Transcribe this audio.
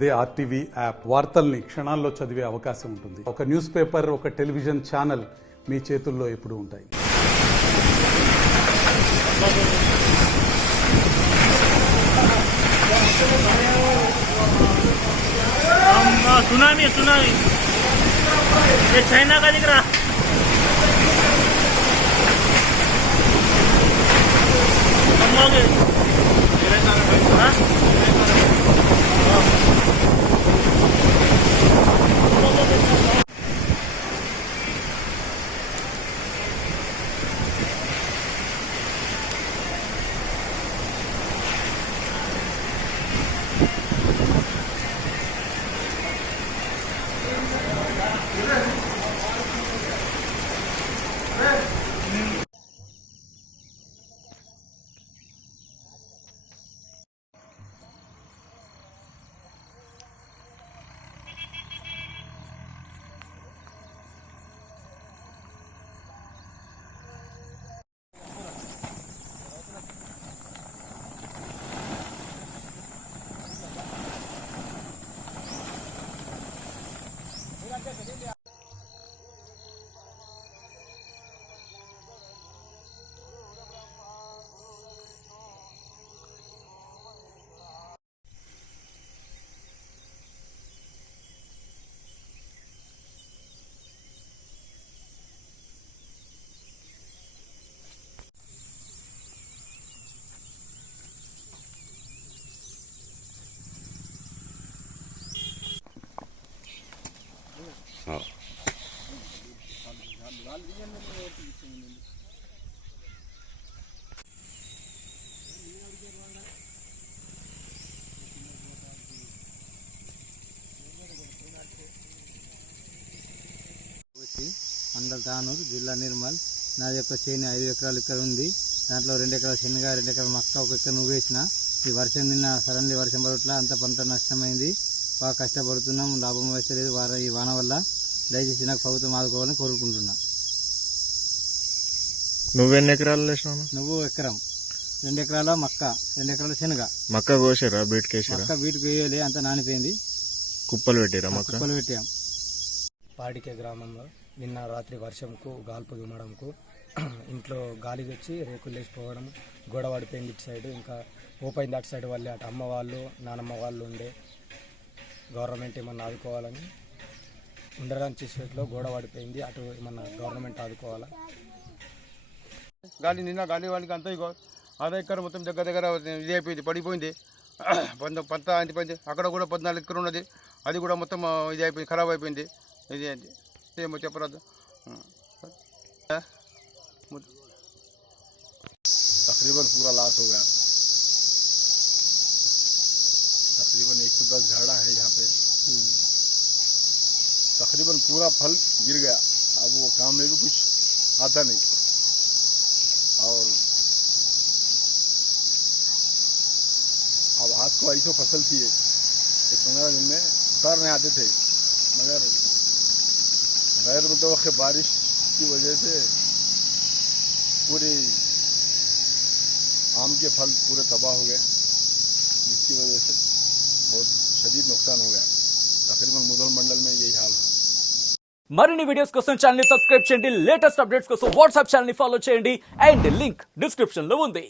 అదే RTV app వార్తల్ని క్షణాల్లో చదివే అవకాశం ఉంటుంది. ఒక న్యూస్ పేపర్, ఒక టెలివిజన్ ఛానల్ మీ చేతుల్లో ఎప్పుడూ ఉంటాయి. सुनामी सुनामी ये चाइना का दिख रहा మండల్ తానూరు, జిల్లా నిర్మల్. నాది యొక్క చేను 5 ఎకరాలు ఇక్కడ ఉంది. దాంట్లో 2 ఎకరాల శనగ, 2 ఎకరాల మక్క, 1 ఎకరం నువ్వు వేసిన. ఈ వర్షం నిన్న సడన్లీ వర్షం పడట్లా అంత పంట నష్టమైంది. బాగా కష్టపడుతున్నాం, లాభం వేస్తలేదు ఈ వాన వల్ల. దయచేసి నాకు ప్రభుత్వం ఆదుకోవాలని కోరుకుంటున్నా. నువ్వెన్ని ఎకరాలు వేసినావు? నువ్వు ఎకరం, 2 ఎకరాల మక్క, 2 ఎకరాల శనగ. మక్క కోసారా? బీటుకేసారా? మక్క బీటుకు వేయలే, అంత నానిపోయింది. కుప్పలు పెట్టారా? కుప్పలు పెట్టాం. పాడికే గ్రామంలో నిన్న రాత్రి వర్షంకు గాల్పు దుమ్మడంకు ఇంట్లో గాలి తెచ్చి రేకులు లేచిపోవడం, గోడ పడిపోయింది ఇటు సైడ్. ఇంకా ఓపెన్ అటు సైడ్ వాళ్ళే, అటు అమ్మ వాళ్ళు నానమ్మ వాళ్ళు ఉండే. గవర్నమెంట్ ఏమన్నా ఆదుకోవాలని ఉండడానికి స్టేట్లో గోడ పడిపోయింది, అటు ఏమన్నా గవర్నమెంట్ ఆదుకోవాలా. గాలి నిన్న గాలి వానికి అంతా ఇగో ఆదా ఎకరం మొత్తం దగ్గర దగ్గర ఇది అయిపోయింది, పడిపోయింది. పంత అంతిపోయింది. అక్కడ కూడా 14 ఎకరం ఉన్నది, అది కూడా మొత్తం ఇది అయిపోయింది, ఖరాబ్ అయిపోయింది. ఇది ఏమో చెప్పరాదు. तकरीबन पूरा लॉस हो गया. तकरीबन 110 झाड़ा है यहाँ पे. तकरीबन पूरा फल गिर गया. अब वो काम में भी कुछ आता नहीं. और अब हाथ को ऐसी फसल थी, 15 दिन में उतारने आते थे, मगर गैर मुतवक्किल बारिश की वजह से पूरी आम के फल पूरे तबाह हो गए, जिसकी वजह से बहुत शदीद नुकसान हो गया. तकरीबन मुधोल मंडल में यही हाल है. మరిన్ని వీడియోస్ కోసం ఛానల్ ని సబ్స్క్రైబ్ చేయండి. లేటెస్ట్ అప్డేట్స్ కోసం వాట్సాప్ ఛానల్ ని ఫాలో చేయండి. అండ్ లింక్ డిస్క్రిప్షన్ లో ఉంది.